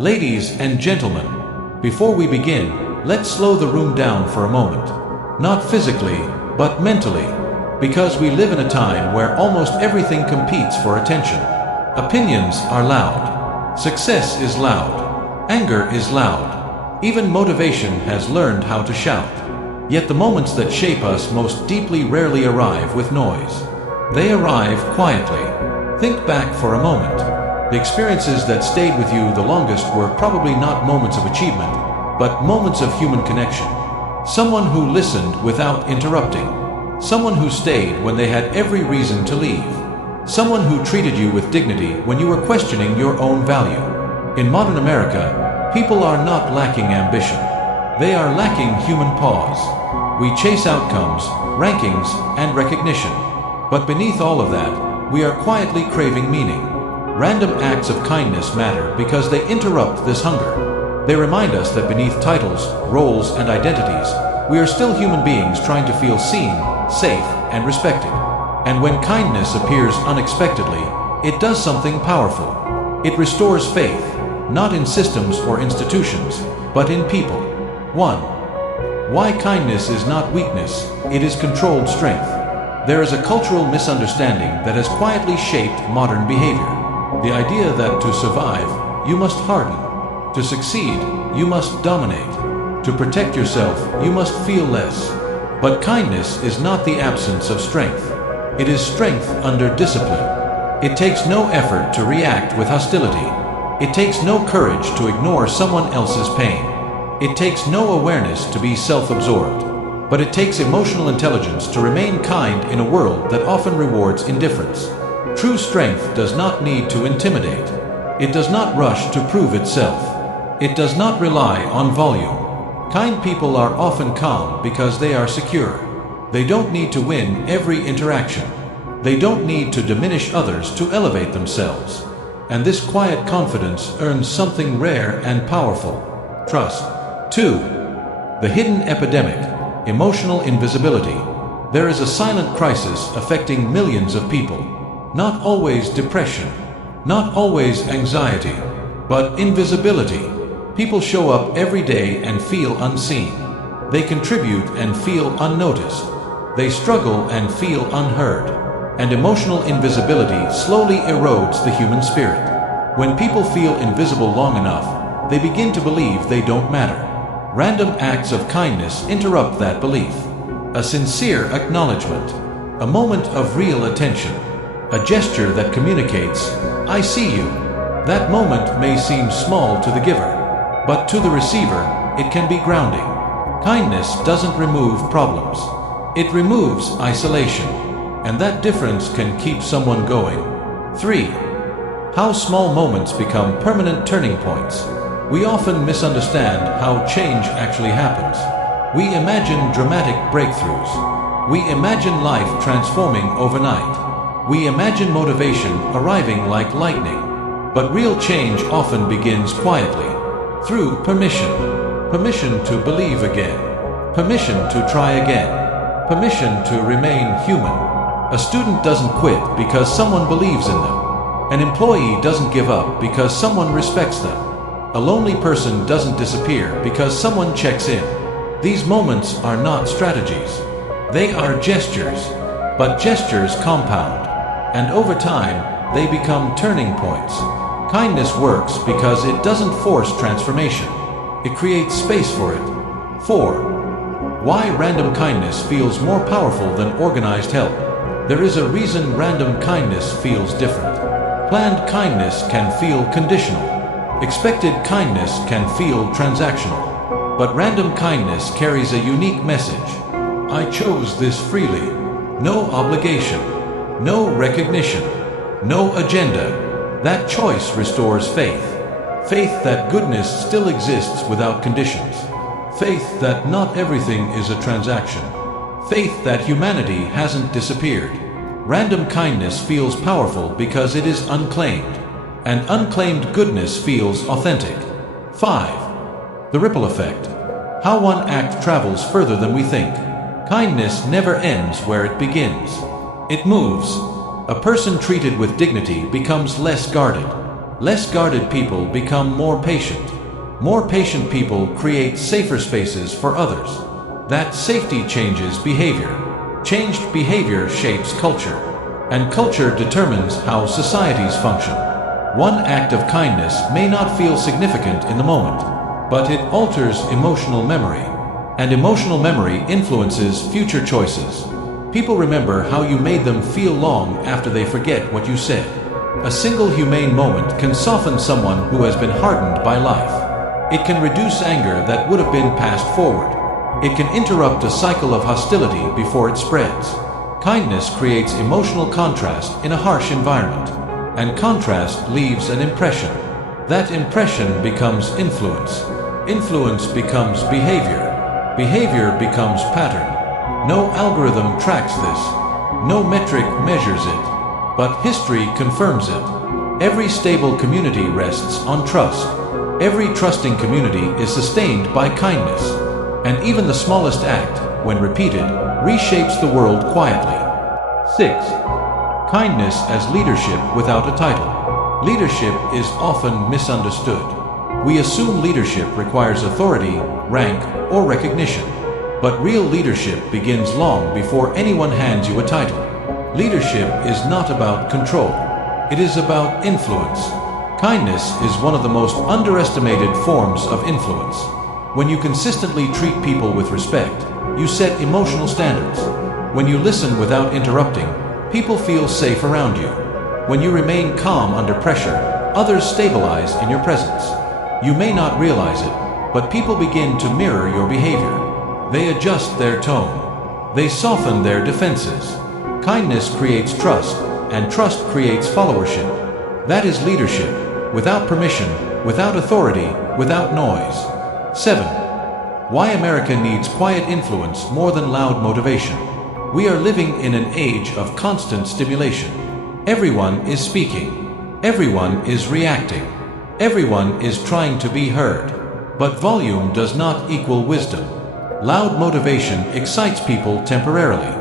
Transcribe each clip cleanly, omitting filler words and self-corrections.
Ladies and gentlemen, before we begin, let's slow the room down for a moment. Not physically, but mentally, because we live in a time where almost everything competes for attention. Opinions are loud. Success is loud. Anger is loud. Even motivation has learned how to shout. Yet the moments that shape us most deeply rarely arrive with noise. They arrive quietly. Think back for a moment. The experiences that stayed with you the longest were probably not moments of achievement, but moments of human connection. Someone who listened without interrupting. Someone who stayed when they had every reason to leave. Someone who treated you with dignity when you were questioning your own value. In modern America, people are not lacking ambition. They are lacking human pause. We chase outcomes, rankings, and recognition. But beneath all of that, we are quietly craving meaning. Random acts of kindness matter because they interrupt this hunger. They remind us that beneath titles, roles, and identities, we are still human beings trying to feel seen, safe, and respected. And when kindness appears unexpectedly, it does something powerful. It restores faith, not in systems or institutions, but in people. 1. Why kindness is not weakness, it is controlled strength. There is a cultural misunderstanding that has quietly shaped modern behavior. The idea that to survive, you must harden. To succeed, you must dominate. To protect yourself, you must feel less. But kindness is not the absence of strength. It is strength under discipline. It takes no effort to react with hostility. It takes no courage to ignore someone else's pain. It takes no awareness to be self-absorbed. But it takes emotional intelligence to remain kind in a world that often rewards indifference. True strength does not need to intimidate. It does not rush to prove itself. It does not rely on volume. Kind people are often calm because they are secure. They don't need to win every interaction. They don't need to diminish others to elevate themselves. And this quiet confidence earns something rare and powerful: trust. 2. The hidden epidemic: emotional invisibility. There is a silent crisis affecting millions of people. Not always depression, not always anxiety, but invisibility. People show up every day and feel unseen. They contribute and feel unnoticed. They struggle and feel unheard. And emotional invisibility slowly erodes the human spirit. When people feel invisible long enough, they begin to believe they don't matter. Random acts of kindness interrupt that belief. A sincere acknowledgement, a moment of real attention, a gesture that communicates, "I see you." That moment may seem small to the giver, but to the receiver, it can be grounding. Kindness doesn't remove problems. It removes isolation, and that difference can keep someone going. 3. How small moments become permanent turning points. We often misunderstand how change actually happens. We imagine dramatic breakthroughs. We imagine life transforming overnight. We imagine motivation arriving like lightning. But real change often begins quietly, through permission. Permission to believe again. Permission to try again. Permission to remain human. A student doesn't quit because someone believes in them. An employee doesn't give up because someone respects them. A lonely person doesn't disappear because someone checks in. These moments are not strategies. They are gestures. But gestures compound. And over time, they become turning points. Kindness works because it doesn't force transformation. It creates space for it. 4. Why random kindness feels more powerful than organized help. There is a reason random kindness feels different. Planned kindness can feel conditional. Expected kindness can feel transactional. But random kindness carries a unique message. I chose this freely. No obligation. No recognition. No agenda. That choice restores faith. Faith that goodness still exists without conditions. Faith that not everything is a transaction. Faith that humanity hasn't disappeared. Random kindness feels powerful because it is unclaimed. And unclaimed goodness feels authentic. 5. The ripple effect. How one act travels further than we think. Kindness never ends where it begins. It moves. A person treated with dignity becomes less guarded. Less guarded people become more patient. More patient people create safer spaces for others. That safety changes behavior. Changed behavior shapes culture. And culture determines how societies function. One act of kindness may not feel significant in the moment, but it alters emotional memory. And emotional memory influences future choices. People remember how you made them feel long after they forget what you said. A single humane moment can soften someone who has been hardened by life. It can reduce anger that would have been passed forward. It can interrupt a cycle of hostility before it spreads. Kindness creates emotional contrast in a harsh environment, and contrast leaves an impression. That impression becomes influence. Influence becomes behavior. Behavior becomes pattern. No algorithm tracks this. No metric measures it. But history confirms it. Every stable community rests on trust. Every trusting community is sustained by kindness. And even the smallest act, when repeated, reshapes the world quietly. 6. Kindness as leadership without a title. Leadership is often misunderstood. We assume leadership requires authority, rank, or recognition. But real leadership begins long before anyone hands you a title. Leadership is not about control. It is about influence. Kindness is one of the most underestimated forms of influence. When you consistently treat people with respect, you set emotional standards. When you listen without interrupting, people feel safe around you. When you remain calm under pressure, others stabilize in your presence. You may not realize it, but people begin to mirror your behavior. They adjust their tone. They soften their defenses. Kindness creates trust, and trust creates followership. That is leadership, without permission, without authority, without noise. 7. Why America needs quiet influence more than loud motivation. We are living in an age of constant stimulation. Everyone is speaking. Everyone is reacting. Everyone is trying to be heard. But volume does not equal wisdom. Loud motivation excites people temporarily.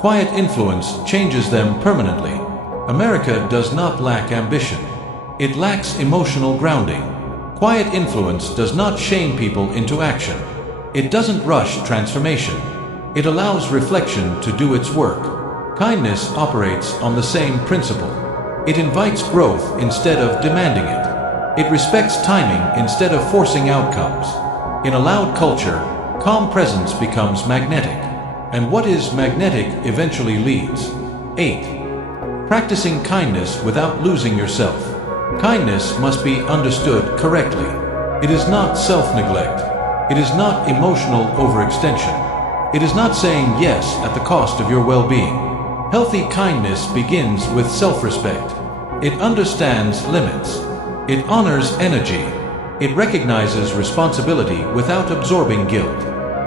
Quiet influence changes them permanently. America does not lack ambition. It lacks emotional grounding. Quiet influence does not shame people into action. It doesn't rush transformation. It allows reflection to do its work. Kindness operates on the same principle. It invites growth instead of demanding it. It respects timing instead of forcing outcomes. In a loud culture, calm presence becomes magnetic. And what is magnetic eventually leads. 8. Practicing kindness without losing yourself. Kindness must be understood correctly. It is not self-neglect. It is not emotional overextension. It is not saying yes at the cost of your well-being. Healthy kindness begins with self-respect. It understands limits. It honors energy. It recognizes responsibility without absorbing guilt.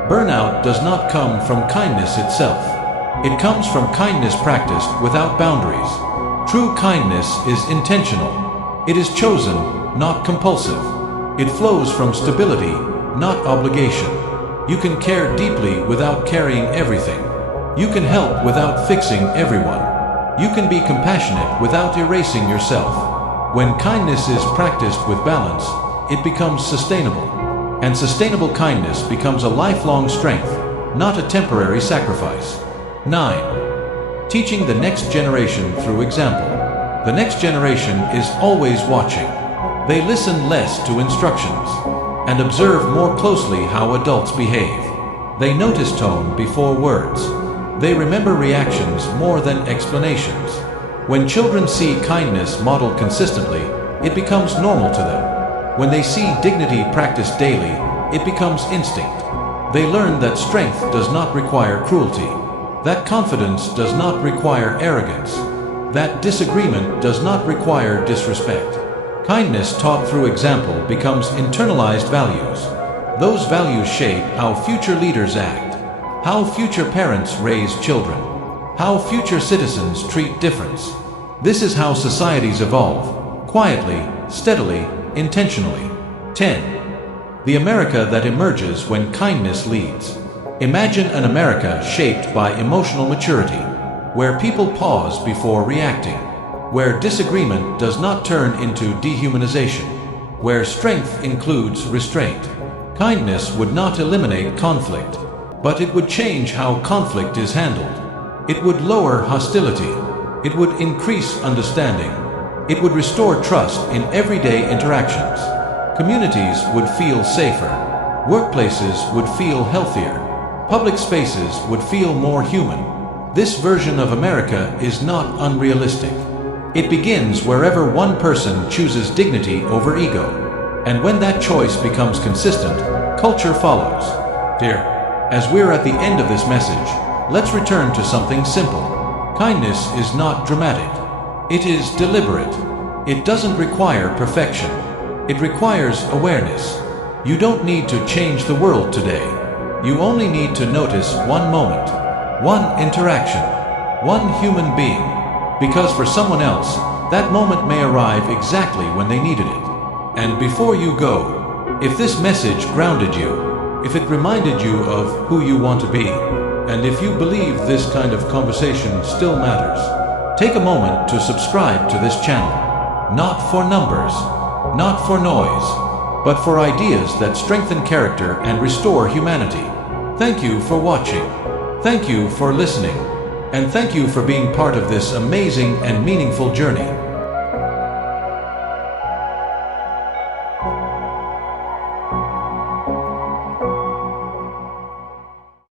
Burnout does not come from kindness itself. It comes from kindness practiced without boundaries. True kindness is intentional. It is chosen, not compulsive. It flows from stability, not obligation. You can care deeply without carrying everything. You can help without fixing everyone. You can be compassionate without erasing yourself. When kindness is practiced with balance, it becomes sustainable. And sustainable kindness becomes a lifelong strength, not a temporary sacrifice. 9. Teaching the next generation through example. The next generation is always watching. They listen less to instructions and observe more closely how adults behave. They notice tone before words. They remember reactions more than explanations. When children see kindness modeled consistently, it becomes normal to them. When they see dignity practiced daily, it becomes instinct. They learn that strength does not require cruelty, that confidence does not require arrogance, that disagreement does not require disrespect. Kindness taught through example becomes internalized values. Those values shape how future leaders act, how future parents raise children, how future citizens treat difference. This is how societies evolve, quietly, steadily, intentionally. 10. The America that emerges when kindness leads. Imagine an America shaped by emotional maturity, where people pause before reacting, where disagreement does not turn into dehumanization, where strength includes restraint. Kindness would not eliminate conflict, but it would change how conflict is handled. It would lower hostility. It would increase understanding. It would restore trust in everyday interactions. Communities would feel safer. Workplaces would feel healthier. Public spaces would feel more human. This version of America is not unrealistic. It begins wherever one person chooses dignity over ego. And when that choice becomes consistent, culture follows. Dear, as we're at the end of this message, let's return to something simple. Kindness is not dramatic. It is deliberate. It doesn't require perfection. It requires awareness. You don't need to change the world today. You only need to notice one moment, one interaction, one human being. Because for someone else, that moment may arrive exactly when they needed it. And before you go, if this message grounded you, if it reminded you of who you want to be, and if you believe this kind of conversation still matters, take a moment to subscribe to this channel. Not for numbers, not for noise, but for ideas that strengthen character and restore humanity. Thank you for watching. Thank you for listening. And thank you for being part of this amazing and meaningful journey.